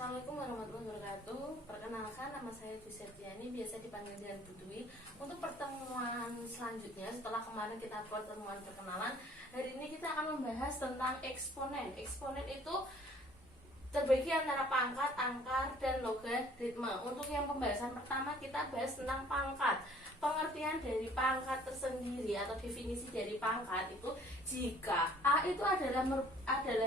Assalamualaikum warahmatullahi wabarakatuh. Perkenalkan, nama saya Dwi Septiani, biasa dipanggil dengan Bu Dwi. Untuk pertemuan selanjutnya, setelah kemarin kita pertemuan perkenalan, hari ini kita akan membahas tentang eksponen. Eksponen itu terbagi antara pangkat, angka, dan logaritma. Untuk yang pembahasan pertama, kita bahas tentang pangkat. Pengertian dari pangkat tersendiri atau definisi dari pangkat itu jika A itu adalah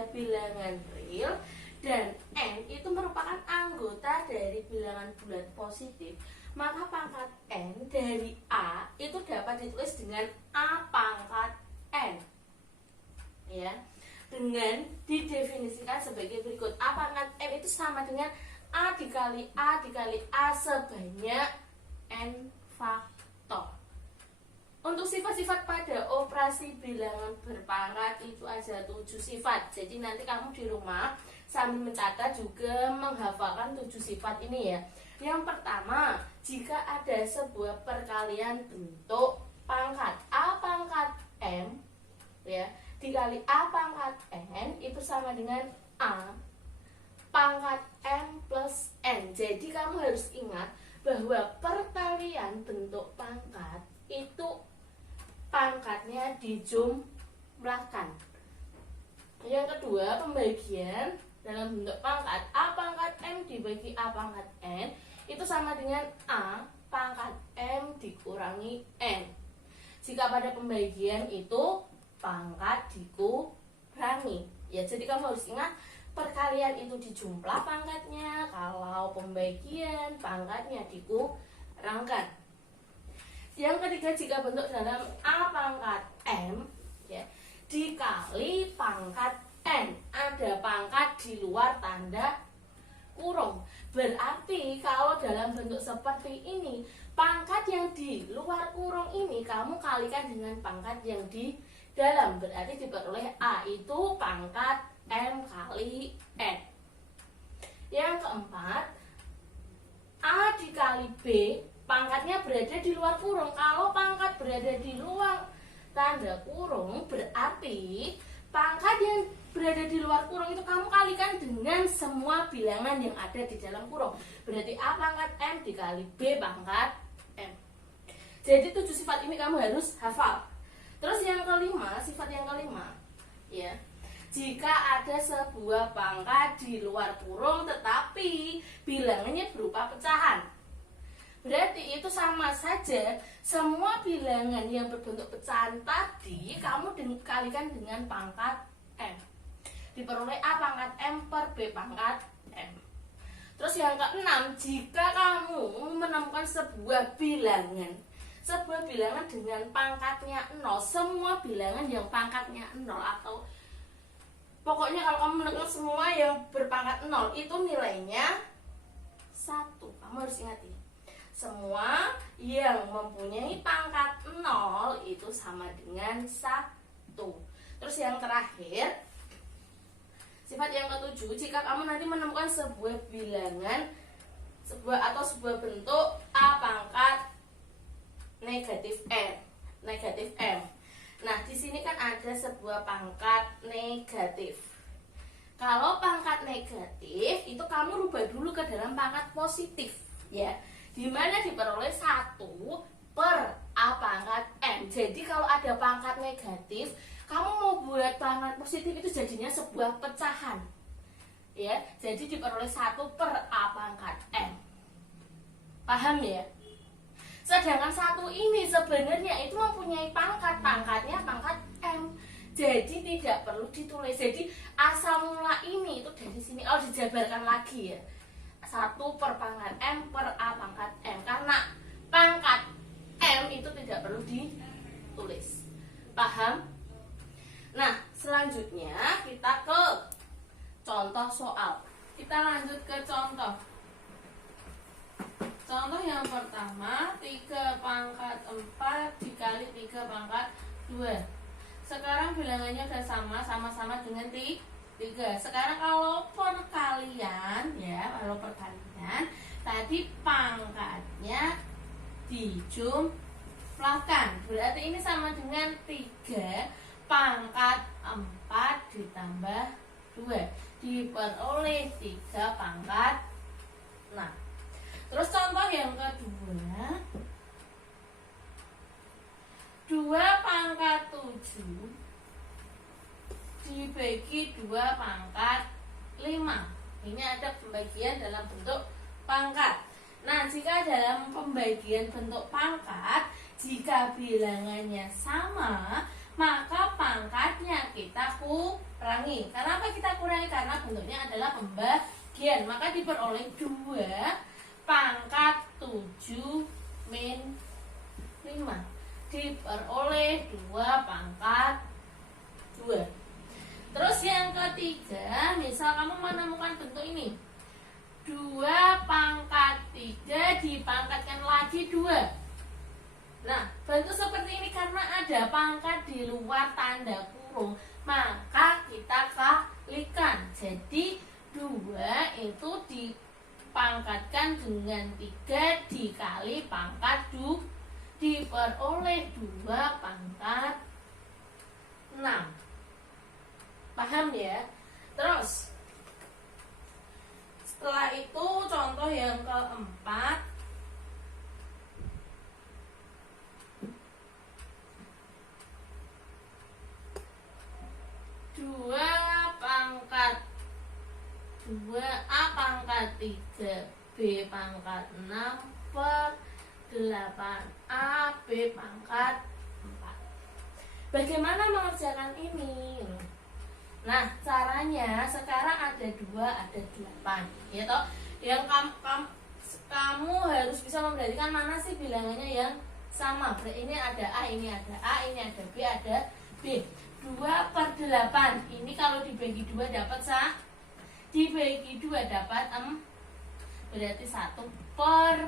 bilangan real dan N itu merupakan anggota dari bilangan bulat positif, maka pangkat N dari A itu dapat ditulis dengan A pangkat N, ya, dengan didefinisikan sebagai berikut. A pangkat N itu sama dengan A dikali A sebanyak N faktor. Untuk sifat-sifat pada operasi bilangan berpangkat itu ada 7 sifat. Jadi nanti kamu di rumah sambil mencatat juga menghafalkan 7 sifat ini ya. Yang pertama, jika ada sebuah perkalian bentuk pangkat A pangkat M ya, dikali A pangkat N itu sama dengan A pangkat M plus N. Jadi kamu harus ingat bahwa perkalian bentuk pangkat itu pangkatnya dijumlahkan. Yang kedua, pembagian dalam bentuk pangkat A pangkat M dibagi A pangkat N itu sama dengan A pangkat M dikurangi N. Jika pada pembagian itu pangkat dikurangi, ya, jadi kamu harus ingat perkalian itu dijumlah pangkatnya, kalau pembagian pangkatnya dikurangkan. Yang ketiga, jika bentuk dalam A pangkat M ya, dikali pangkat N, ada pangkat di luar tanda kurung. Berarti kalau dalam bentuk seperti ini, pangkat yang di luar kurung ini kamu kalikan dengan pangkat yang di dalam. Berarti diperoleh A itu pangkat M kali N. Yang keempat, A dikali B, pangkatnya berada di luar kurung. Kalau pangkat berada di luar tanda kurung, berarti pangkat yang berada di luar kurung itu kamu kalikan dengan semua bilangan yang ada di dalam kurung. Berarti A pangkat M dikali B pangkat M. Jadi 7 sifat ini kamu harus hafal. Terus yang kelima, sifat yang kelima ya, jika ada sebuah pangkat di luar kurung tetapi bilangannya berupa pecahan, berarti itu sama saja semua bilangan yang berbentuk pecahan tadi kamu kalikan dengan pangkat M. Diperoleh A pangkat M per B pangkat M. Terus yang keenam, jika kamu menemukan sebuah bilangan dengan pangkatnya 0, semua bilangan yang pangkatnya 0 atau pokoknya kalau kamu menemukan semua yang berpangkat 0 itu nilainya 1. Kamu harus ingat ya, semua yang mempunyai pangkat 0 itu sama dengan 1. Terus yang terakhir, sifat yang ketujuh, jika kamu nanti menemukan sebuah bilangan sebuah bentuk A pangkat negatif M. Nah, di sini kan ada sebuah pangkat negatif. Kalau pangkat negatif itu kamu rubah dulu ke dalam pangkat positif ya, dimana diperoleh 1 per A pangkat M. Jadi kalau ada pangkat negatif, kamu mau buat pangkat positif itu jadinya sebuah pecahan ya, jadi diperoleh 1 per A pangkat M. Paham ya? Sedangkan 1 ini sebenarnya itu mempunyai pangkatnya pangkat M, jadi tidak perlu ditulis. Jadi asal mula ini itu dari sini dijabarkan lagi ya, 1 per pangkat M per A pangkat M, karena pangkat M itu tidak perlu ditulis. Paham? Nah, selanjutnya kita ke contoh soal. Kita lanjut ke contoh. Contoh yang pertama, 3 pangkat 4 dikali 3 pangkat 2. Sekarang bilangannya udah sama-sama dengan 3. Sekarang kalau perkalian ya, tadi pangkatnya dijumlahkan. Berarti ini sama dengan 3 pangkat 4 ditambah 2. diperoleh 3 pangkat 6. Terus contoh yang kedua, 2 pangkat 7 dibagi 2 pangkat 5. Ini ada pembagian dalam bentuk pangkat. Nah, jika dalam pembagian bentuk pangkat, jika bilangannya sama, maka pangkatnya kita kurangi. Kenapa kita kurangi? Karena bentuknya adalah pembagian. Maka diperoleh 2 pangkat 7 min 5. Diperoleh 2 pangkat 2. Terus yang ketiga, misal kamu menemukan bentuk ini, 2 pangkat 3 dipangkatkan lagi 2. Nah, bentuk seperti ini karena ada pangkat di luar tanda kurung, maka kita kalikan. Jadi 2 itu dipangkatkan dengan 3 dikali pangkat 2, diperoleh 2 pangkat 6. Paham ya? Terus setelah itu contoh yang keempat, 2 pangkat 2A pangkat 3 B pangkat 6 per 8A B pangkat 4. Bagaimana mengerjakan ini? Nah, caranya sekarang ada 2, ada 8, ya toh? Yang kamu harus bisa memperhatikan mana sih bilangannya yang sama. Ini ada A, ini ada A, ini ada B, ada B. 2 per 8. Ini kalau dibagi 2 dapat dibagi 2 dapat 4. Berarti 1 per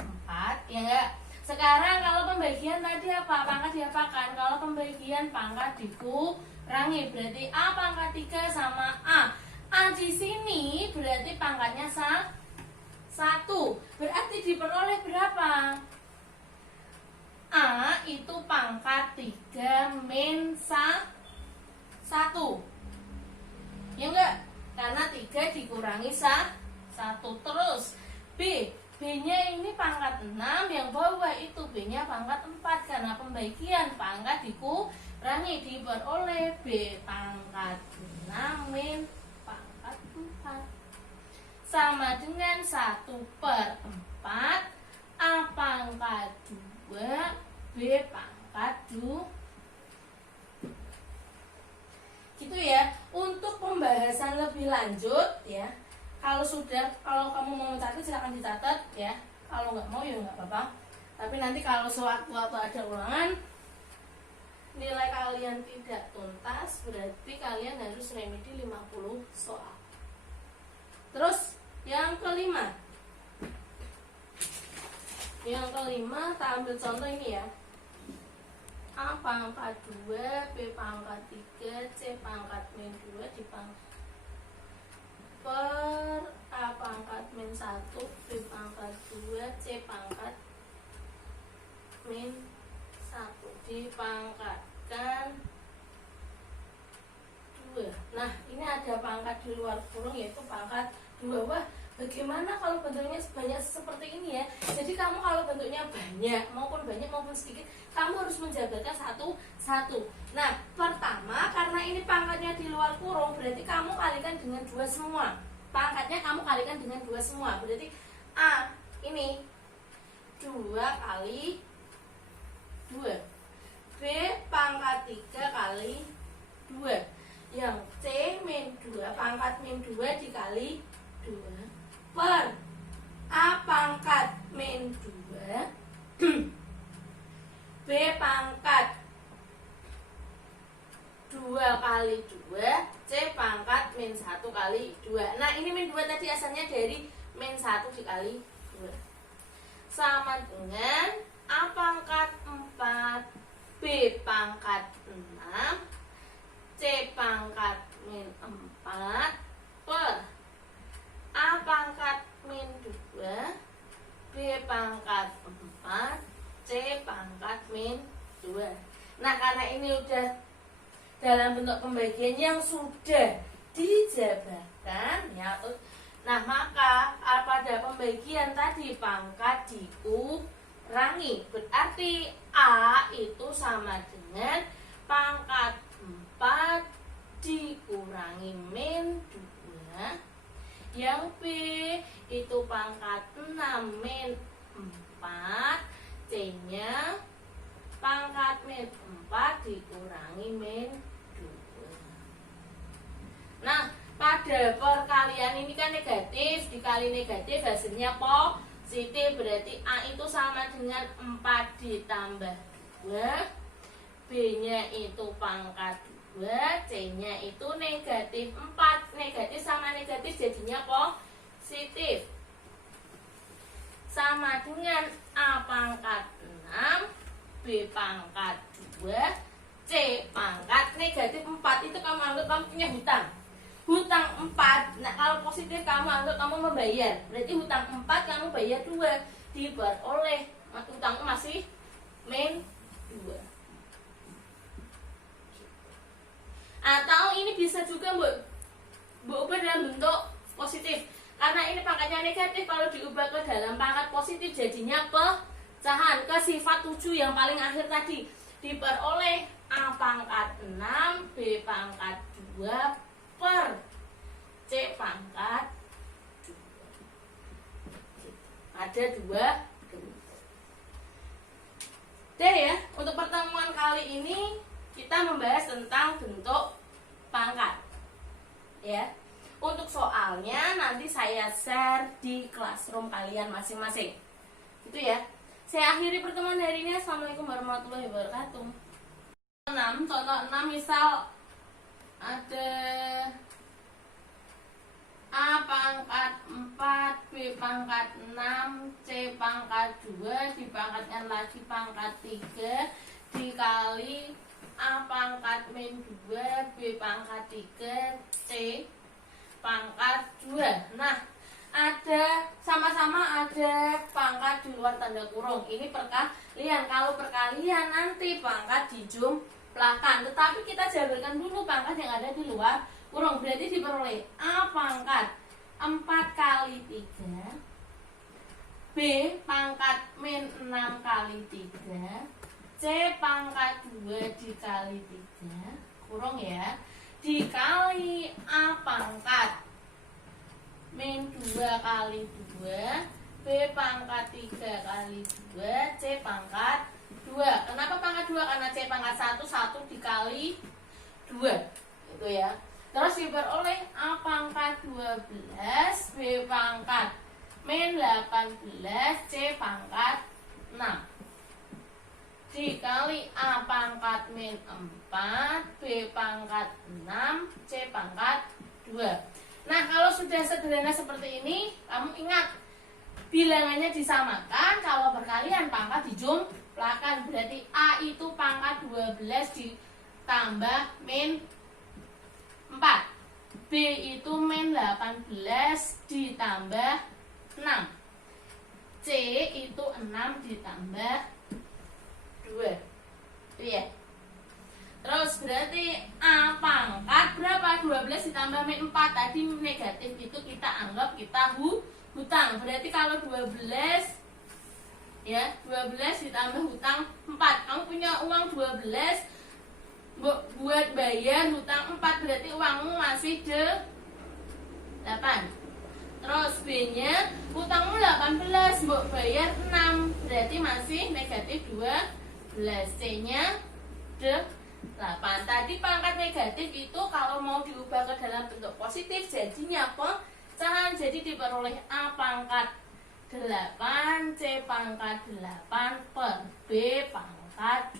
4, ya enggak? Sekarang kalau pembagian tadi apa? Pangkat diapakan? Kalau pembagian pangkat dikurangi, berarti A pangkat 3 sama A. A di sini berarti pangkatnya 1. Berarti diperoleh berapa? A itu pangkat 3 min 1. Ya enggak? Karena 3 dikurangi 1. Terus B-nya ini pangkat 6, yang bawah itu B-nya pangkat 4. Karena pembagian pangkat dikurangi, diperoleh B pangkat 6 min pangkat 4 sama dengan 1 per 4 A pangkat 2 B pangkat 2. Gitu ya. Untuk pembahasan lebih lanjut ya, kalau kamu mau mencatat silahkan dicatat ya. Kalau nggak mau ya nggak apa-apa. Tapi nanti kalau sewaktu-waktu ada ulangan, nilai kalian tidak tuntas, berarti kalian harus remedi 50 soal. Terus yang kelima, kita ambil contoh ini ya. A pangkat 2 B pangkat 3 C pangkat min 2 dipangkat per A pangkat min 1 B pangkat 2 C pangkat min 1 dipangkatkan 2. Nah, ini ada pangkat di luar kurung yaitu pangkat 2. Wah, bagaimana kalau bentuknya banyak seperti ini ya? Jadi kamu kalau bentuknya banyak maupun sedikit, kamu harus menjabarkan satu-satu. Nah, pertama karena ini pangkatnya di luar kurung, berarti kamu kalikan dengan 2 semua. Pangkatnya kamu kalikan dengan 2 semua. Berarti A ini 2 kali 2. B pangkat 3 kali 2. Yang C min 2 pangkat min 2 dikali 2 per A pangkat min 2 B pangkat 2 kali 2 C pangkat min 1 kali 2. Nah, ini min 2 tadi asalnya dari min 1 dikali 2 sama dengan A pangkat 4 B pangkat 6 C pangkat min 4 per A pangkat min 2 B pangkat 4 C pangkat min 2. Nah, karena ini udah dalam bentuk pembagian yang sudah dijabarkan ya. Nah, maka pada pembagian tadi pangkat dikurangi. Berarti A itu sama dengan pangkat 4 dikurangi min 2. Yang B itu pangkat 6 min 4. C-nya pangkat min 4 dikurangi min 2. Nah, pada perkalian ini kan negatif, dikali negatif hasilnya positif. Berarti A itu sama dengan 4 ditambah 2. B-nya itu pangkat 2. C-nya itu negatif 4. Negatif sama negatif jadinya positif. Sama dengan A pangkat 6, B pangkat 2, C pangkat negatif 4. Itu kamu anggap kamu punya hutang. Hutang 4, nah kalau positif kamu anggap kamu membayar. Berarti hutang 4 kamu bayar 2, diperoleh hutangmu masih min 2. Atau ini bisa juga ubah dalam bentuk positif. Karena ini pangkatnya negatif, kalau diubah ke dalam pangkat positif jadinya pecahan ke sifat 7 yang paling akhir tadi. Diperoleh A pangkat 6, B pangkat 2 per C pangkat 2. Ada 2. D ya. Untuk pertemuan kali ini kita membahas tentang bentuk pangkat. Ya. Untuk soalnya nanti saya share di classroom kalian masing-masing. Gitu ya. Saya akhiri pertemuan hari ini. Assalamualaikum warahmatullahi wabarakatuh. 6, contoh 6 misal ada A pangkat 4, B pangkat 6, C pangkat 2, dipangkatkan lagi pangkat 3, dikali A pangkat min 2, B pangkat 3, C pangkat 2. Nah, ada sama-sama ada pangkat di luar tanda kurung. Ini perkalian. Kalau perkalian nanti pangkat dijumlahkan. Tetapi kita jabarkan dulu pangkat yang ada di luar kurung. Berarti diperoleh A pangkat 4 kali 3, B pangkat min 6 kali 3, C pangkat 2 dikali 3, kurung ya, dikali A pangkat min 2 kali 2, B pangkat 3 kali 2, C pangkat 2. Kenapa pangkat 2? Karena C pangkat 1, 1 dikali 2. Itu ya. Terus diperoleh A pangkat 12, B pangkat min 18, C pangkat 6. Dikali A pangkat min 4, B pangkat 6, C pangkat 2. Nah, kalau sudah sederhana seperti ini, kamu ingat bilangannya disamakan. Kalau perkalian pangkat dijumlahkan. Berarti A itu pangkat 12 ditambah min 4, B itu min 18 ditambah 6, C itu 6 ditambah 2. Itu ya. Terus berarti A pangkat berapa? 12 ditambah min 4. Tadi negatif itu kita anggap kita hutang. Berarti kalau 12 ya, 12 ditambah hutang 4. Kamu punya uang 12 buat bayar hutang 4, berarti uangmu masih 8. Terus B-nya hutangmu 18, mbok bayar 6, berarti masih negatif 12. C-nya 8. Tadi pangkat negatif itu kalau mau diubah ke dalam bentuk positif jadinya pecahan. Jadi diperoleh A pangkat 8, C pangkat 8 per B pangkat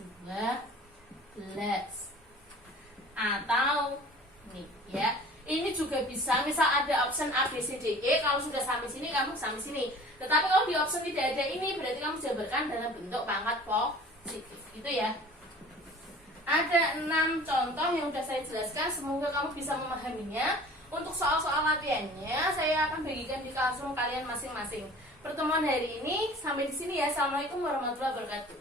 12. Atau nih ya, ini juga bisa, misal ada option A, B, C, D, E. Kalau sudah sampai sini kamu sampai sini. Tetapi kalau di option tidak ada ini, berarti kamu jabarkan dalam bentuk pangkat positif. Gitu ya. Ada 6 contoh yang sudah saya jelaskan. Semoga kamu bisa memahaminya. Untuk soal-soal latihannya saya akan bagikan di classroom kalian masing-masing. Pertemuan hari ini sampai di sini ya. Assalamualaikum warahmatullahi wabarakatuh.